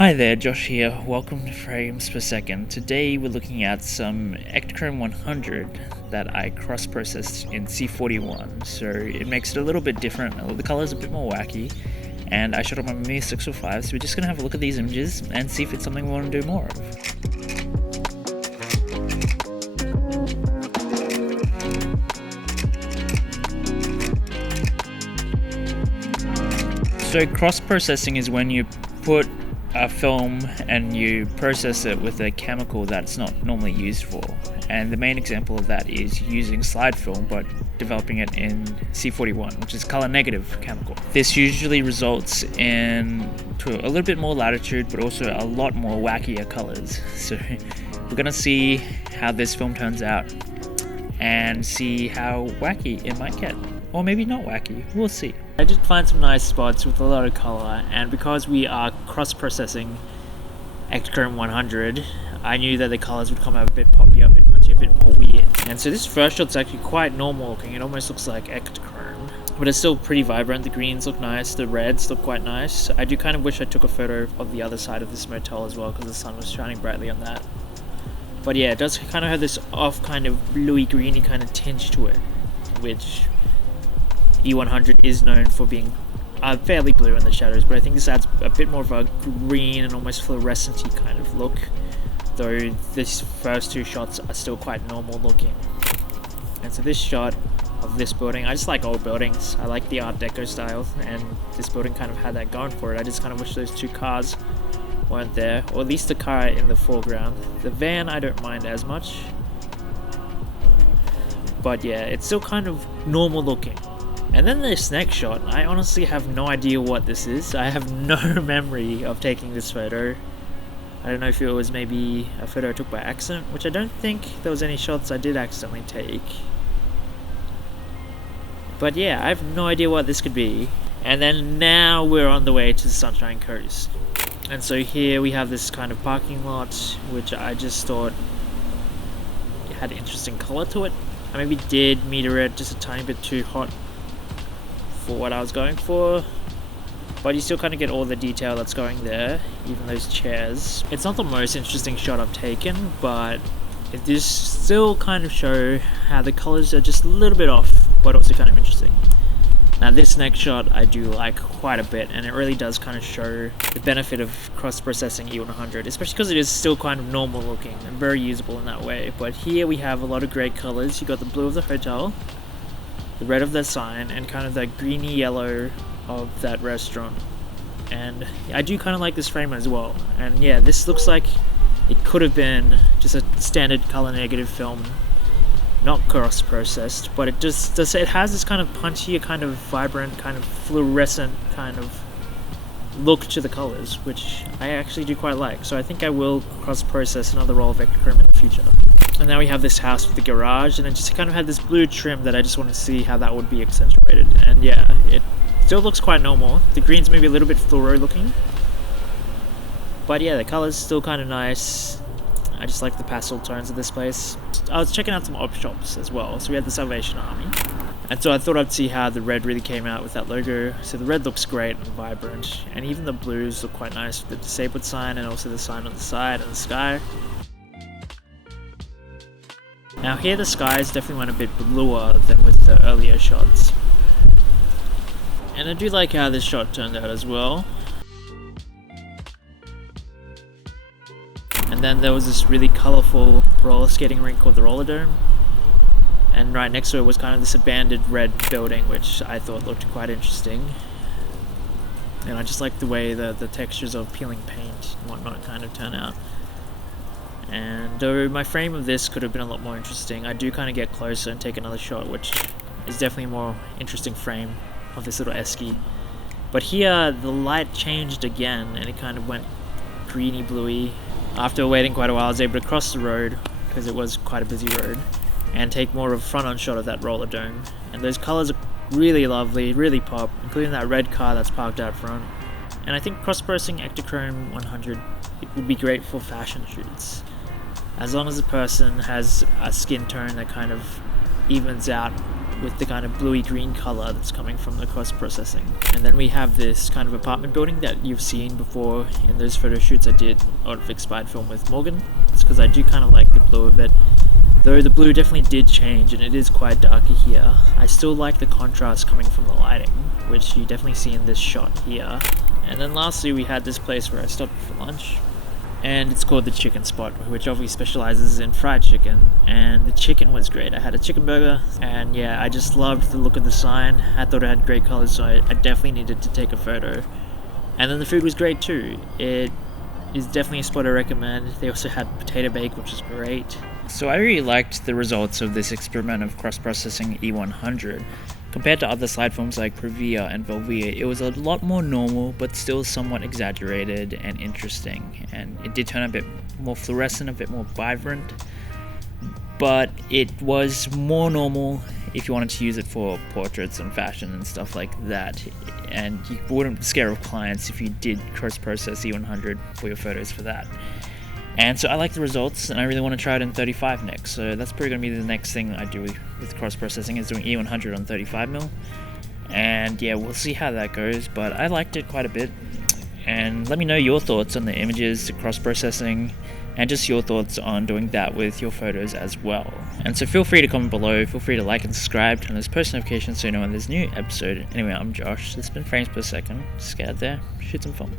Hi there, Josh here. Welcome to FramesPerSecond. Today we're looking at some Ektachrome 100 that I cross-processed in C41. So it makes it a little bit different. The color's a bit more wacky, and I shot it on my Mi 605. So we're just gonna have a look at these images and see if it's something we want to do more of. So cross-processing is when you put a film and you process it with a chemical that's not normally used for, and the main example of that is using slide film but developing it in C41, which is color negative chemical. This usually results in a little bit more latitude but also a lot more wackier colors. So we're gonna see how this film turns out and see how wacky it might get. Or maybe not wacky, we'll see. I did find some nice spots with a lot of color, and because we are cross-processing Ektachrome 100, I knew that the colors would come out a bit poppier, a bit punchy, a bit more weird. And so this first shot's actually quite normal looking. It almost looks like Ektachrome, but it's still pretty vibrant. The greens look nice, the reds look quite nice. I do kind of wish I took a photo of the other side of this motel as well, because the sun was shining brightly on that. But yeah, it does kind of have this off kind of bluey greeny kind of tinge to it, which E100 is known for being fairly blue in the shadows, but I think this adds a bit more of a green and almost fluorescent-y kind of look, though these first two shots are still quite normal looking. And so this shot of this building, I just like old buildings, I like the Art Deco style, and this building kind of had that going for it. I just kind of wish those two cars weren't there, or at least the car in the foreground. The van I don't mind as much, but yeah, it's still kind of normal looking. And then this next shot, I honestly have no idea what this is. I have no memory of taking this photo. I don't know if it was maybe a photo I took by accident, which I don't think there was any shots I did accidentally take. But yeah, I have no idea what this could be. And then now we're on the way to the Sunshine Coast. And so here we have this kind of parking lot, which I just thought had interesting color to it. I maybe did meter it just a tiny bit too hot for what I was going for, but you still kind of get all the detail that's going there, even those chairs. It's not the most interesting shot I've taken, but it does still kind of show how the colors are just a little bit off, but also kind of interesting. Now this next shot I do like quite a bit, and it really does kind of show the benefit of cross-processing E100, especially because it is still kind of normal looking and very usable in that way. But here we have a lot of great colors. You got the blue of the hotel, the red of the sign, and kind of the greeny yellow of that restaurant. And I do kind of like this frame as well. And yeah, this looks like it could have been just a standard color negative film, not cross processed, but it has this kind of punchier, kind of vibrant, kind of fluorescent kind of look to the colors, which I actually do quite like. So I think I will cross process another roll of Ektachrome in the future. And now we have this house with the garage, and it just kind of had this blue trim that I just want to see how that would be accentuated. And yeah, it still looks quite normal. The green's maybe a little bit fluoro looking, but yeah, the color's still kind of nice. I just like the pastel tones of this place. I was checking out some op shops as well. So we had the Salvation Army, and so I thought I'd see how the red really came out with that logo. So the red looks great and vibrant, and even the blues look quite nice with the disabled sign and also the sign on the side and the sky. Now here the skies definitely went a bit bluer than with the earlier shots. And I do like how this shot turned out as well. And then there was this really colourful roller skating rink called the Roller Dome. And right next to it was kind of this abandoned red building, which I thought looked quite interesting. And I just like the way the textures of peeling paint and whatnot kind of turn out. And though my frame of this could have been a lot more interesting, I do kind of get closer and take another shot, which is definitely a more interesting frame of this little esky. But here the light changed again, and it kind of went greeny bluey. After waiting quite a while, I was able to cross the road, because it was quite a busy road, and take more of a front-on shot of that roller dome. And those colors are really lovely, really pop, including that red car that's parked out front. And I think cross-processing Ektachrome 100, it would be great for fashion shoots. As long as the person has a skin tone that kind of evens out with the kind of bluey green color that's coming from the cross processing. And then we have this kind of apartment building that you've seen before in those photo shoots I did of expired film with Morgan. It's because I do kind of like the blue of it, though the blue definitely did change and it is quite darker here. I still like the contrast coming from the lighting, which you definitely see in this shot here. And then lastly we had this place where I stopped for lunch, and it's called the Chicken Spot, which obviously specializes in fried chicken, and the chicken was great. I had a chicken burger, and yeah, I just loved the look of the sign. I thought it had great colors, so I definitely needed to take a photo. And then the food was great too. It is definitely a spot I recommend. They also had potato bake, which is great. So I really liked the results of this experiment of cross-processing E100. Compared to other slide films like Prigida and Velvia, it was a lot more normal, but still somewhat exaggerated and interesting. And it did turn a bit more fluorescent, a bit more vibrant. But it was more normal if you wanted to use it for portraits and fashion and stuff like that. And you wouldn't scare off clients if you did cross-process E100 for your photos for that. And so I like the results, and I really want to try it in 35 next. So that's probably going to be the next thing I do with cross-processing, is doing E100 on 35mm. And yeah, we'll see how that goes, but I liked it quite a bit. And let me know your thoughts on the images, the cross-processing, and just your thoughts on doing that with your photos as well. And so feel free to comment below, feel free to like and subscribe, turn those post notifications so you know when there's a new episode. Anyway, I'm Josh, this has been Frames Per Second. Just get out there, shoot some film.